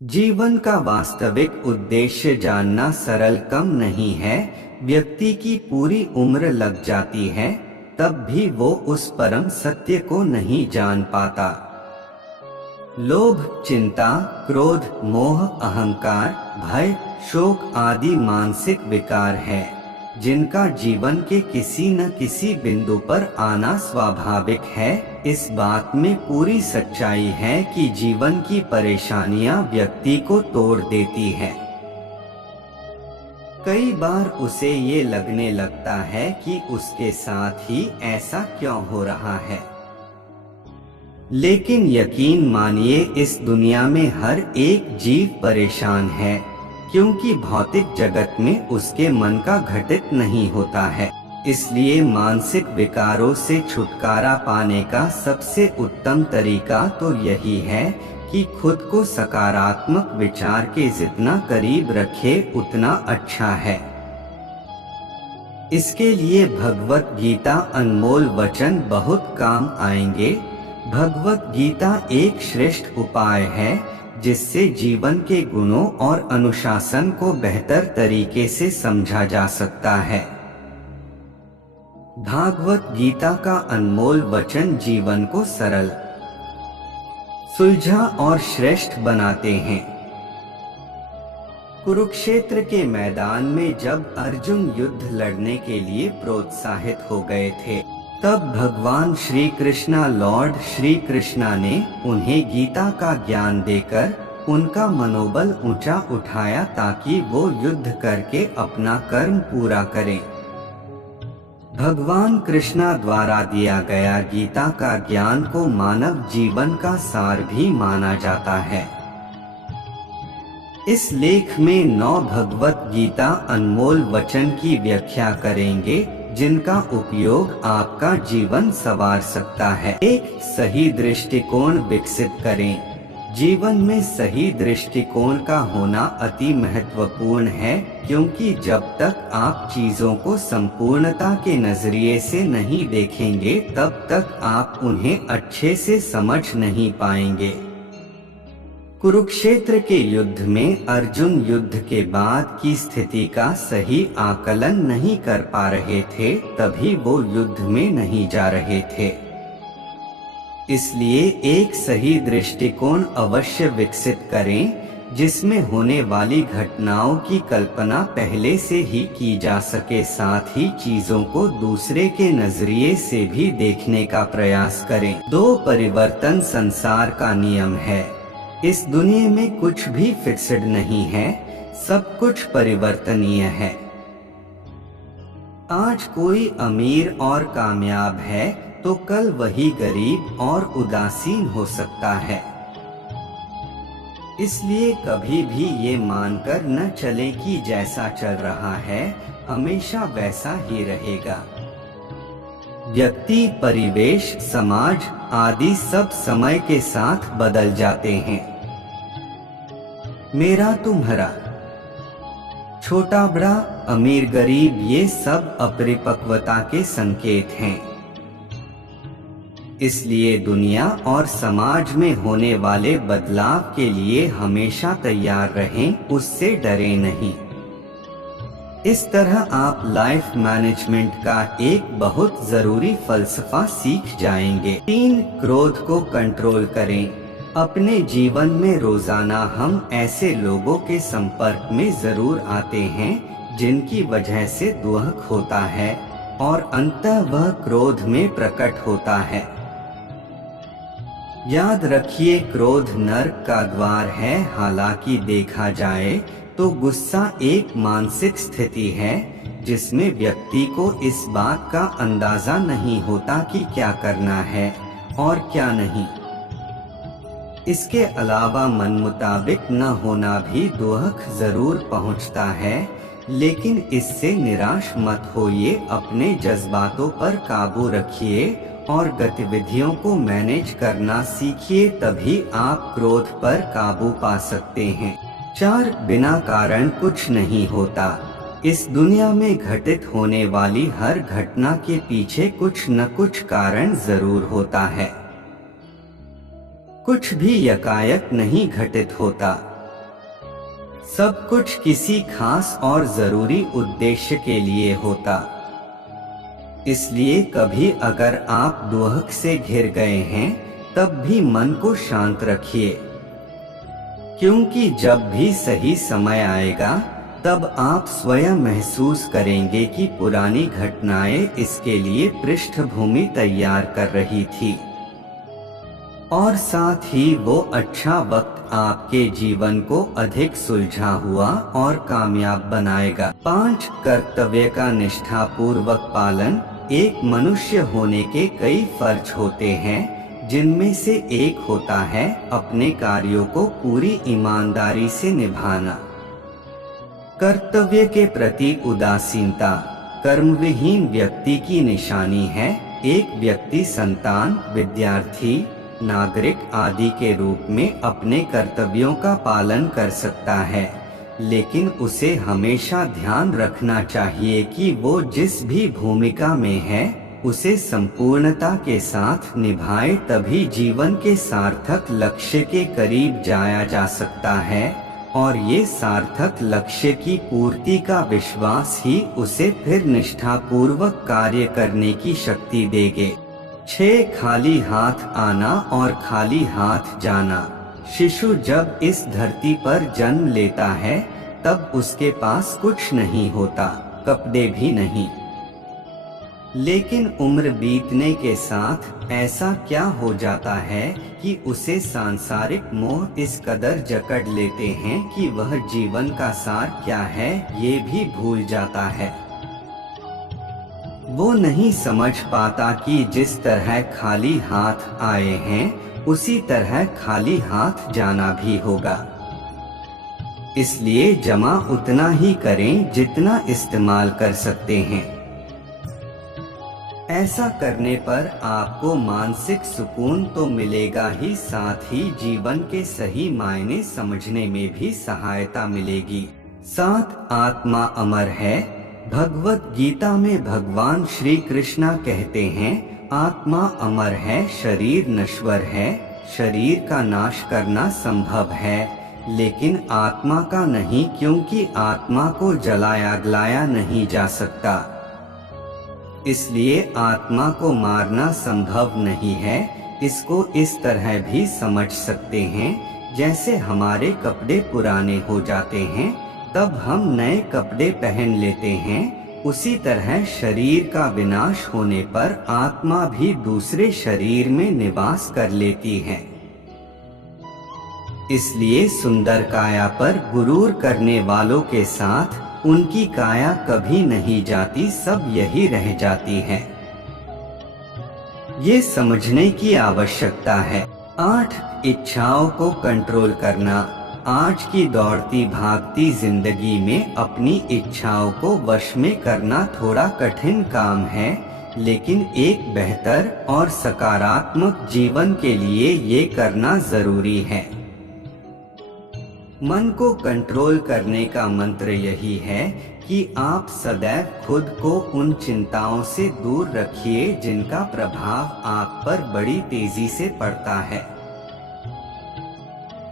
जीवन का वास्तविक उद्देश्य जानना सरल कम नहीं है। व्यक्ति की पूरी उम्र लग जाती है, तब भी वो उस परम सत्य को नहीं जान पाता। लोभ, चिंता, क्रोध, मोह, अहंकार, भय, शोक आदि मानसिक विकार है, जिनका जीवन के किसी न किसी बिंदु पर आना स्वाभाविक है। इस बात में पूरी सच्चाई है कि जीवन की परेशानियां व्यक्ति को तोड़ देती है। कई बार उसे ये लगने लगता है कि उसके साथ ही ऐसा क्यों हो रहा है। लेकिन यकीन मानिए, इस दुनिया में हर एक जीव परेशान है, क्योंकि भौतिक जगत में उसके मन का घटित नहीं होता है। इसलिए मानसिक विकारों से छुटकारा पाने का सबसे उत्तम तरीका तो यही है कि खुद को सकारात्मक विचार के जितना करीब रखे उतना अच्छा है। इसके लिए भगवत गीता अनमोल वचन बहुत काम आएंगे। भगवत गीता एक श्रेष्ठ उपाय है जिससे जीवन के गुणों और अनुशासन को बेहतर तरीके से समझा जा सकता है। भागवत गीता का अनमोल वचन जीवन को सरल, सुलझा और श्रेष्ठ बनाते हैं। कुरुक्षेत्र के मैदान में जब अर्जुन युद्ध लड़ने के लिए प्रोत्साहित हो गए थे, तब भगवान श्री कृष्णा लॉर्ड श्री कृष्णा ने उन्हें गीता का ज्ञान देकर उनका मनोबल ऊंचा उठाया ताकि वो युद्ध करके अपना कर्म पूरा करें। भगवान कृष्णा द्वारा दिया गया गीता का ज्ञान को मानव जीवन का सार भी माना जाता है। इस लेख में 9 भगवत गीता अनमोल वचन की व्याख्या करेंगे, जिनका उपयोग आपका जीवन संवार सकता है। एक सही दृष्टिकोण विकसित करें। जीवन में सही दृष्टिकोण का होना अति महत्वपूर्ण है, क्योंकि जब तक आप चीजों को संपूर्णता के नजरिए से नहीं देखेंगे, तब तक आप उन्हें अच्छे से समझ नहीं पाएंगे। कुरुक्षेत्र के युद्ध में अर्जुन युद्ध के बाद की स्थिति का सही आकलन नहीं कर पा रहे थे, तभी वो युद्ध में नहीं जा रहे थे। इसलिए एक सही दृष्टिकोण अवश्य विकसित करें, जिसमें होने वाली घटनाओं की कल्पना पहले से ही की जा सके, साथ ही चीजों को दूसरे के नजरिए से भी देखने का प्रयास करें। 2 परिवर्तन संसार का नियम है। इस दुनिया में कुछ भी फिक्स्ड नहीं है, सब कुछ परिवर्तनीय है। आज कोई अमीर और कामयाब है तो कल वही गरीब और उदासीन हो सकता है। इसलिए कभी भी ये मानकर न चले कि जैसा चल रहा है हमेशा वैसा ही रहेगा। व्यक्ति, परिवेश, समाज आदि सब समय के साथ बदल जाते हैं। मेरा, तुम्हारा, छोटा बड़ा, अमीर गरीब, ये सब अपरिपक्वता के संकेत हैं। इसलिए दुनिया और समाज में होने वाले बदलाव के लिए हमेशा तैयार रहें, उससे डरे नहीं। इस तरह आप लाइफ मैनेजमेंट का एक बहुत जरूरी फलसफा सीख जाएंगे। 3, क्रोध को कंट्रोल करें। अपने जीवन में रोजाना हम ऐसे लोगों के संपर्क में जरूर आते हैं जिनकी वजह से दुख होता है और अंततः वह क्रोध में प्रकट होता है। याद रखिए, क्रोध नर्क का द्वार है। हालांकि देखा जाए तो गुस्सा एक मानसिक स्थिति है जिसमें व्यक्ति को इस बात का अंदाजा नहीं होता कि क्या करना है और क्या नहीं। इसके अलावा मन मुताबिक न होना भी दुख जरूर पहुंचता है, लेकिन इससे निराश मत होइए। अपने जज्बातों पर काबू रखिए और गतिविधियों को मैनेज करना सीखिए, तभी आप क्रोध पर काबू पा सकते हैं। 4, बिना कारण कुछ नहीं होता। इस दुनिया में घटित होने वाली हर घटना के पीछे कुछ न कुछ कारण जरूर होता है। कुछ भी यकायक नहीं घटित होता। सब कुछ किसी खास और जरूरी उद्देश्य के लिए होता। इसलिए कभी अगर आप दुख से घिर गए हैं तब भी मन को शांत रखिए, क्योंकि जब भी सही समय आएगा तब आप स्वयं महसूस करेंगे कि पुरानी घटनाएं इसके लिए पृष्ठभूमि तैयार कर रही थी, और साथ ही वो अच्छा वक्त आपके जीवन को अधिक सुलझा हुआ और कामयाब बनाएगा। 5 कर्तव्य का निष्ठापूर्वक पालन। एक मनुष्य होने के कई फर्ज होते हैं, जिनमें से एक होता है अपने कार्यों को पूरी ईमानदारी से निभाना। कर्तव्य के प्रति उदासीनता कर्मविहीन व्यक्ति की निशानी है। एक व्यक्ति संतान, विद्यार्थी, नागरिक आदि के रूप में अपने कर्तव्यों का पालन कर सकता है, लेकिन उसे हमेशा ध्यान रखना चाहिए कि वो जिस भी भूमिका में है उसे संपूर्णता के साथ निभाए, तभी जीवन के सार्थक लक्ष्य के करीब जाया जा सकता है, और ये सार्थक लक्ष्य की पूर्ति का विश्वास ही उसे फिर निष्ठापूर्वक कार्य करने की शक्ति देंगे। 6 खाली हाथ आना और खाली हाथ जाना। शिशु जब इस धरती पर जन्म लेता है तब उसके पास कुछ नहीं होता, कपड़े भी नहीं। लेकिन उम्र बीतने के साथ ऐसा क्या हो जाता है कि उसे सांसारिक मोह इस कदर जकड़ लेते हैं कि वह जीवन का सार क्या है ये भी भूल जाता है। वो नहीं समझ पाता कि जिस तरह खाली हाथ आए हैं उसी तरह खाली हाथ जाना भी होगा। इसलिए जमा उतना ही करें जितना इस्तेमाल कर सकते हैं। ऐसा करने पर आपको मानसिक सुकून तो मिलेगा ही, साथ ही जीवन के सही मायने समझने में भी सहायता मिलेगी। 7 आत्मा अमर है। भगवत गीता में भगवान श्री कृष्णा कहते हैं, आत्मा अमर है, शरीर नश्वर है। शरीर का नाश करना संभव है, लेकिन आत्मा का नहीं, क्योंकि आत्मा को जलाया गलाया नहीं जा सकता। इसलिए आत्मा को मारना संभव नहीं है। इसको इस तरह भी समझ सकते हैं, जैसे हमारे कपड़े पुराने हो जाते हैं तब हम नए कपड़े पहन लेते हैं, उसी तरह शरीर का विनाश होने पर आत्मा भी दूसरे शरीर में निवास कर लेती है। इसलिए सुंदर काया पर गुरूर करने वालों के साथ उनकी काया कभी नहीं जाती, सब यही रह जाती है। ये समझने की आवश्यकता है। 8 इच्छाओं को कंट्रोल करना। आज की दौड़ती भागती जिंदगी में अपनी इच्छाओं को वश में करना थोड़ा कठिन काम है, लेकिन एक बेहतर और सकारात्मक जीवन के लिए ये करना जरूरी है। मन को कंट्रोल करने का मंत्र यही है कि आप सदैव खुद को उन चिंताओं से दूर रखिए जिनका प्रभाव आप पर बड़ी तेजी से पड़ता है।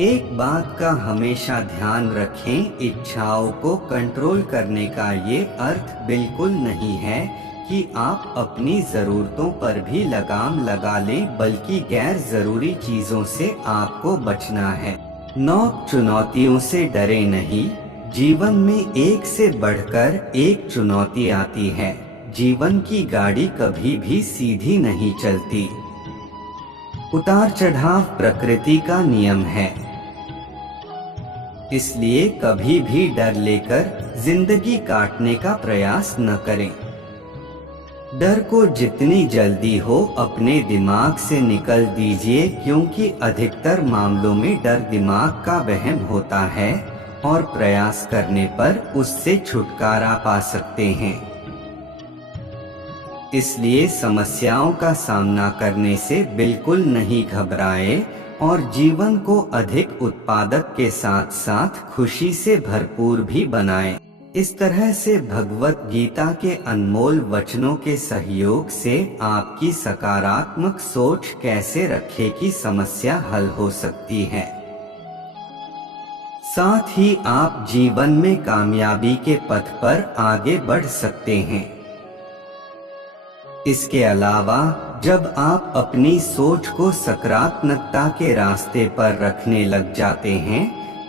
एक बात का हमेशा ध्यान रखें, इच्छाओं को कंट्रोल करने का ये अर्थ बिल्कुल नहीं है कि आप अपनी जरूरतों पर भी लगाम लगा लें, बल्कि गैर जरूरी चीजों से आपको बचना है। 9 चुनौतियों से डरे नहीं। जीवन में एक से बढ़कर एक चुनौती आती है। जीवन की गाड़ी कभी भी सीधी नहीं चलती। उतार चढ़ाव प्रकृति का नियम है। इसलिए कभी भी डर लेकर जिंदगी काटने का प्रयास न करें। डर को जितनी जल्दी हो अपने दिमाग से निकल दीजिए, क्योंकि अधिकतर मामलों में डर दिमाग का वहम होता है और प्रयास करने पर उससे छुटकारा पा सकते हैं। इसलिए समस्याओं का सामना करने से बिल्कुल नहीं घबराएं और जीवन को अधिक उत्पादक के साथ साथ खुशी से भरपूर भी बनाएं। इस तरह से भगवत गीता के अनमोल वचनों के सहयोग से आपकी सकारात्मक सोच कैसे रखें कि समस्या हल हो सकती है। साथ ही आप जीवन में कामयाबी के पथ पर आगे बढ़ सकते हैं। इसके अलावा जब आप अपनी सोच को सकारात्मकता के रास्ते पर रखने लग जाते हैं,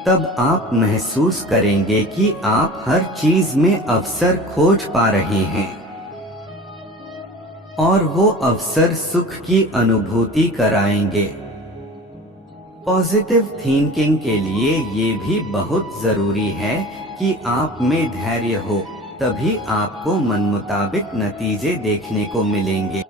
तब आप महसूस करेंगे कि आप हर चीज में अवसर खोज पा रहे हैं और वो अवसर सुख की अनुभूति कराएंगे। पॉजिटिव थिंकिंग के लिए ये भी बहुत जरूरी है कि आप में धैर्य हो, तभी आपको मनमुताबिक नतीजे देखने को मिलेंगे।